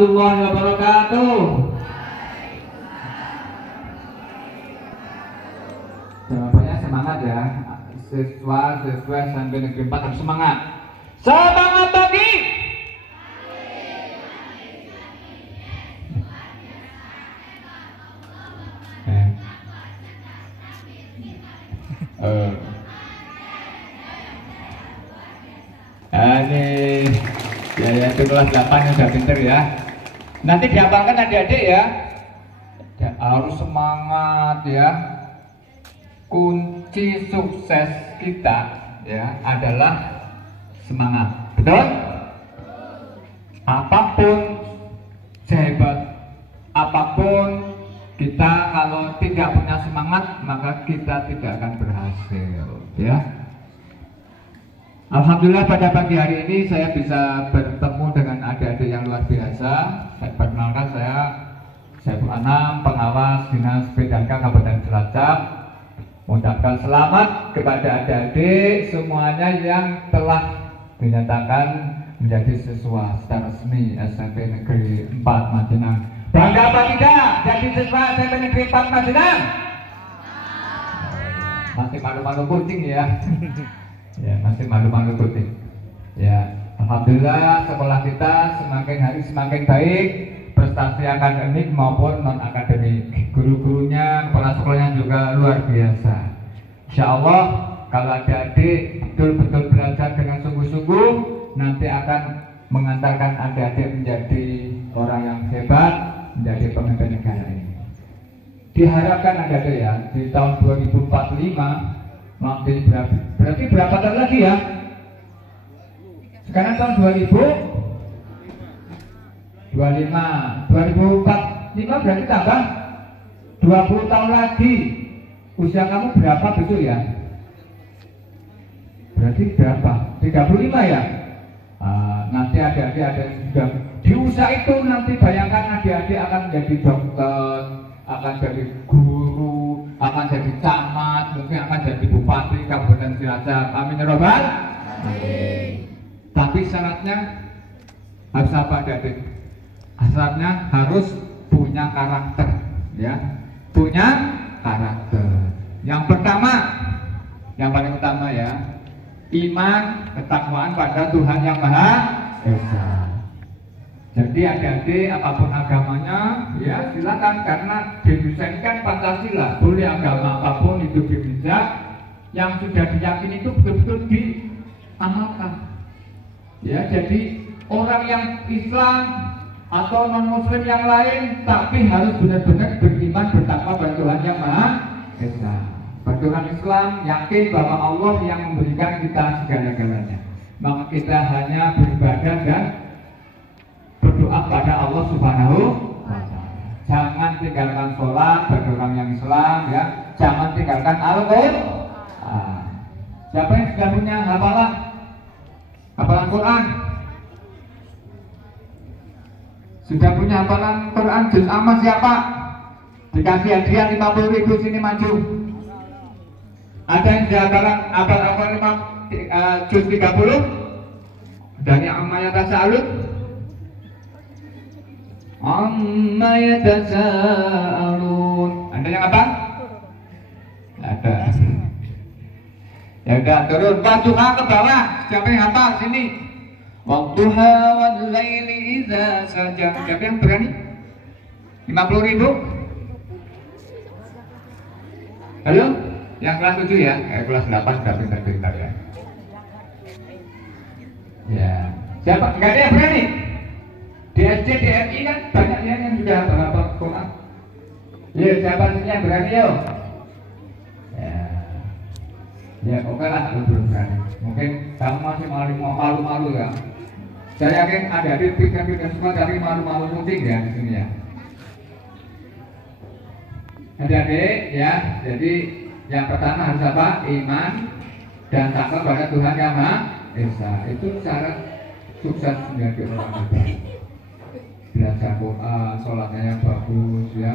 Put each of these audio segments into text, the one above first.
warahmatullahi wabarakatuh. Jawabannya semangat ya. Siswa SMP Negeri 4 harus semangat. Semangat pagi. Ini ya itu kelas 8 yang sudah pinter ya. Nanti dihafalkan adik-adik ya. Harus semangat ya. Kunci sukses kita ya adalah semangat. Betul? Apapun sehebat apapun kita kalau tidak punya semangat maka kita tidak akan berhasil ya. Alhamdulillah pada pagi hari ini saya bisa bertemu dengan adik-adik yang luar biasa. Saya perkenalkan, saya Saiful Anam, pengawas Dinas PDK Kabupaten Cilacap. Mengucapkan selamat kepada adik-adik semuanya yang telah dinyatakan menjadi siswa secara resmi SMP Negeri 4 Majenang. Bangga apa tidak jadi siswa SMP Negeri 4 Majenang? Masih malu-malu kucing ya. Ya, masih malu-malu kucing. Ya, alhamdulillah sekolah kita semakin hari semakin baik, prestasi akademik maupun non akademik. Guru-gurunya, kepala sekolahnya juga luar biasa. Insya Allah kalau adik-adik betul-betul belajar dengan sungguh-sungguh, nanti akan mengantarkan adik-adik menjadi orang yang hebat, menjadi pemimpin negara ini. Diharapkan adik-adik ya di tahun 2045 nanti berarti berapa tahun lagi ya? Sekarang tahun 2025 berarti tambah 20 tahun lagi. Usia kamu berapa betul ya? Berarti berapa? 35 ya? Nanti adik-adik ada yang sudah di usia itu, nanti bayangkan adik-adik akan menjadi dokter, akan jadi guru, akan jadi camat, mungkin akan jadi bupati Kabupaten Cilacap. Amin ya robbal. Tapi syaratnya harus apa adik-adik? Syaratnya harus punya karakter ya. Punya karakter. Yang pertama, yang paling utama ya, iman, ketakwaan pada Tuhan Yang Maha Esa. Jadi adik-adik apapun agamanya ya silakan, karena didesainkan Pancasila, boleh agama apapun itu bijak, yang sudah diyakini itu betul-betul diamalkan. Ya, jadi orang yang Islam atau non Muslim yang lain, tapi harus benar-benar beriman bertakwa pada Tuhan Yang Maha Esa. Orang Islam yakin bahwa Allah yang memberikan kita segala-galanya, maka kita hanya beribadah dan berdoa pada Allah Subhanahu wa Ta'ala. Jangan tinggalkan sholat bagi orang yang Islam ya. Jangan tinggalkan Al-Quran. Siapa yang sudah punya hafalan Quran? Sudah punya hafalan Quran juz amma siapa? Dikasih hadiah 50.000 sini maju. Ada yang sudah hafalan juz 30? Dan yang amma ya tasa'alun? Amma yatasaalun. Ada yang apa? Ada. Ya udah turun, Wadduha ke bawah. Siapa yang hafal sini? Wadduha wal laili idza saja. Siapa yang berani? 50.000? Halo? Yang kelas 7 ya? Kelas 8 sudah pintar-pintar ya. Ya. Siapa? Enggak ada yang berani? Di SD, DMI kan banyak yang sudah hafal Quran. Ya, siapa yang berani yo? Ya, oke lah, belum berani. Mungkin kamu masih malu-malu ya. Saya yakin adik-adik pikir-pikir semua dari malu-malu kucing ya di sini ya. Adik-adik ya, jadi yang pertama harus apa? Iman dan takwa pada Tuhan Yang Maha Esa. Itu syarat sukses menjadi orang hebat. Belajar Quran, sholatnya yang bagus ya.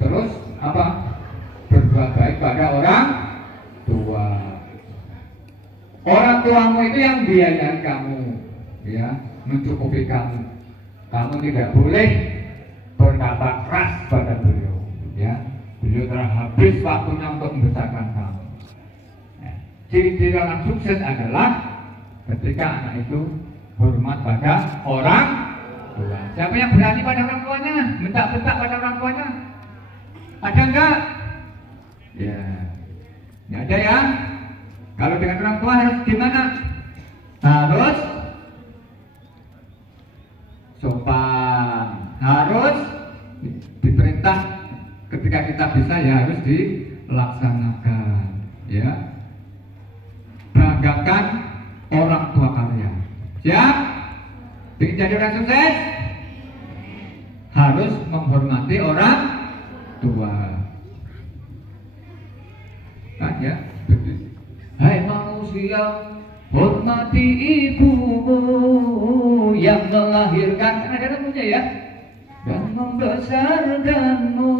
Terus apa? Berbuat baik pada orang tua. Orang tuamu itu yang biayain kamu ya, mencukupi kamu. kamu tidak boleh berkata keras pada beliau, ya. Beliau telah habis waktunya untuk membesarkan kamu. Ya. Ciri-ciri orang sukses adalah ketika anak itu hormat pada orang tua. Siapa yang berani pada orang tuanya? Bentak-bentak pada orang tuanya? Ada enggak? Ya, nggak ada ya. Kalau dengan orang tua harus gimana? Harus sopan, harus diperintah ketika kita bisa ya harus dilaksanakan, ya. Banggakan orang tua kalian. Siap? Ingin jadi orang sukses? Harus menghormati orang tua. Kan ya? Hai manusia, hormati ibumu yang melahirkan, kan ada namanya ya, dan membesarkanmu.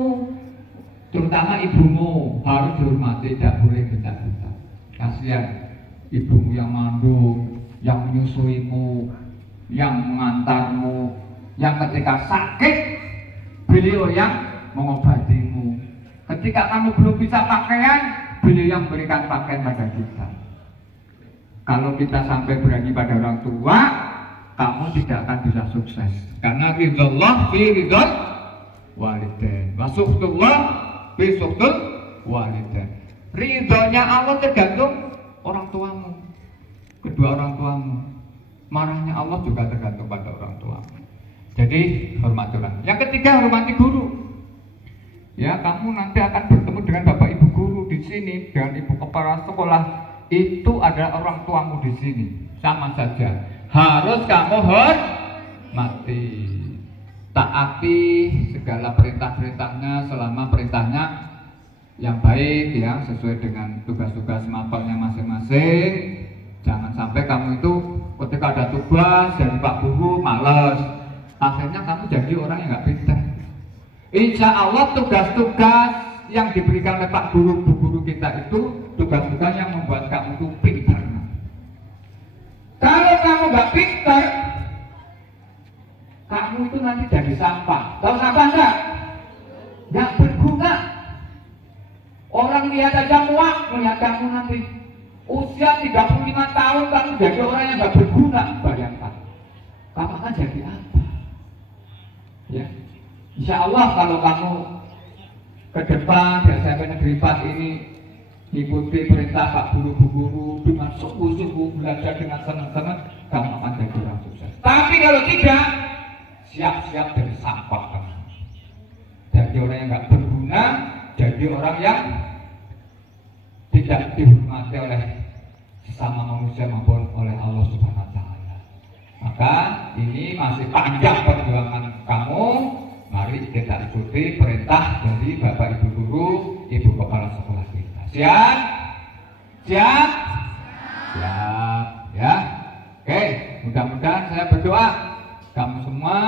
Terutama ibumu harus dihormati, tidak boleh bentak-bentak. Kasihan ibumu yang mengandung, yang menyusuimu, yang mengantarmu, yang ketika sakit beliau yang mengobatimu. Ketika kamu belum bisa pakaian, beliau yang memberikan pakaian pada kita. Kalau kita sampai berani pada orang tua, kamu tidak akan bisa sukses. Karena ridhollah fi ridhol walidain, wa suhtullah fi suhtul walidain. Ridhonya Allah tergantung orang tuamu, kedua orang tuamu. Marahnya Allah juga tergantung pada orang tuamu. Jadi hormati orang. Yang ketiga, hormati guru. Ya, kamu nanti akan bertemu dengan bapak ibu guru di sini, dengan ibu kepala sekolah. Itu adalah orang tuamu di sini. Sama saja. Harus kamu hormati, taati segala perintah-perintahnya selama perintahnya yang baik, ya, sesuai dengan tugas-tugas mapelnya masing-masing. Jangan sampai kamu itu ketika ada tugas dari Pak Guru males, akhirnya kamu jadi orang yang nggak pintar. Insya Allah tugas-tugas yang diberikan oleh Pak Guru, Bu Guru kita itu tugas-tugas yang membuat kamu itu pintar. Kalau kamu nggak pintar, kamu itu nanti jadi sampah. Tahu sampah nggak? Nggak berguna. Orang lihat aja muak melihat kamu nanti. Usia 35 tahun kamu jadi orang yang nggak berguna. Bayangkan, kamu akan jadi apa? Ya, insya Allah kalau kamu ke depan di SMP Negeri 4 ini ikuti perintah Pak Guru Bu Guru dengan sungguh-sungguh, belajar dengan senang-senang, kamu akan jadi orang sukses. Tapi kalau tidak, siap-siap jadi sampah kamu. Jadi orang yang nggak berguna, jadi orang yang tidak dihormati oleh sesama manusia maupun oleh Allah Subhanahu wa Ta'ala. Maka ini masih panjang perjuangan kamu. Mari kita ikuti perintah dari Bapak Ibu Guru, Ibu Kepala Sekolah kita. Siap? Siap? Siap, ya. Oke, mudah-mudahan saya berdoa kamu semua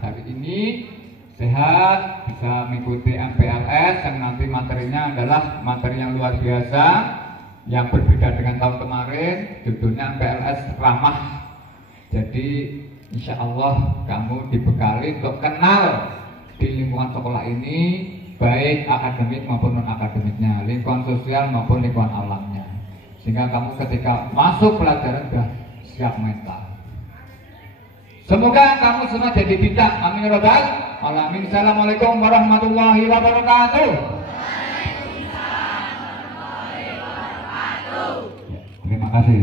hari ini sehat, bisa mengikuti MPLS yang nanti materinya adalah materi yang luar biasa, yang berbeda dengan tahun kemarin. Judulnya MPLS Ramah. Jadi insya Allah kamu dibekali untuk kenal di lingkungan sekolah ini, baik akademik maupun non akademiknya, lingkungan sosial maupun lingkungan alamnya, sehingga kamu ketika masuk pelajaran sudah siap mental. Semoga kamu semua jadi bijak. Amin ya rabbal alamin. Assalamualaikum warahmatullahi wabarakatuh. Terima kasih.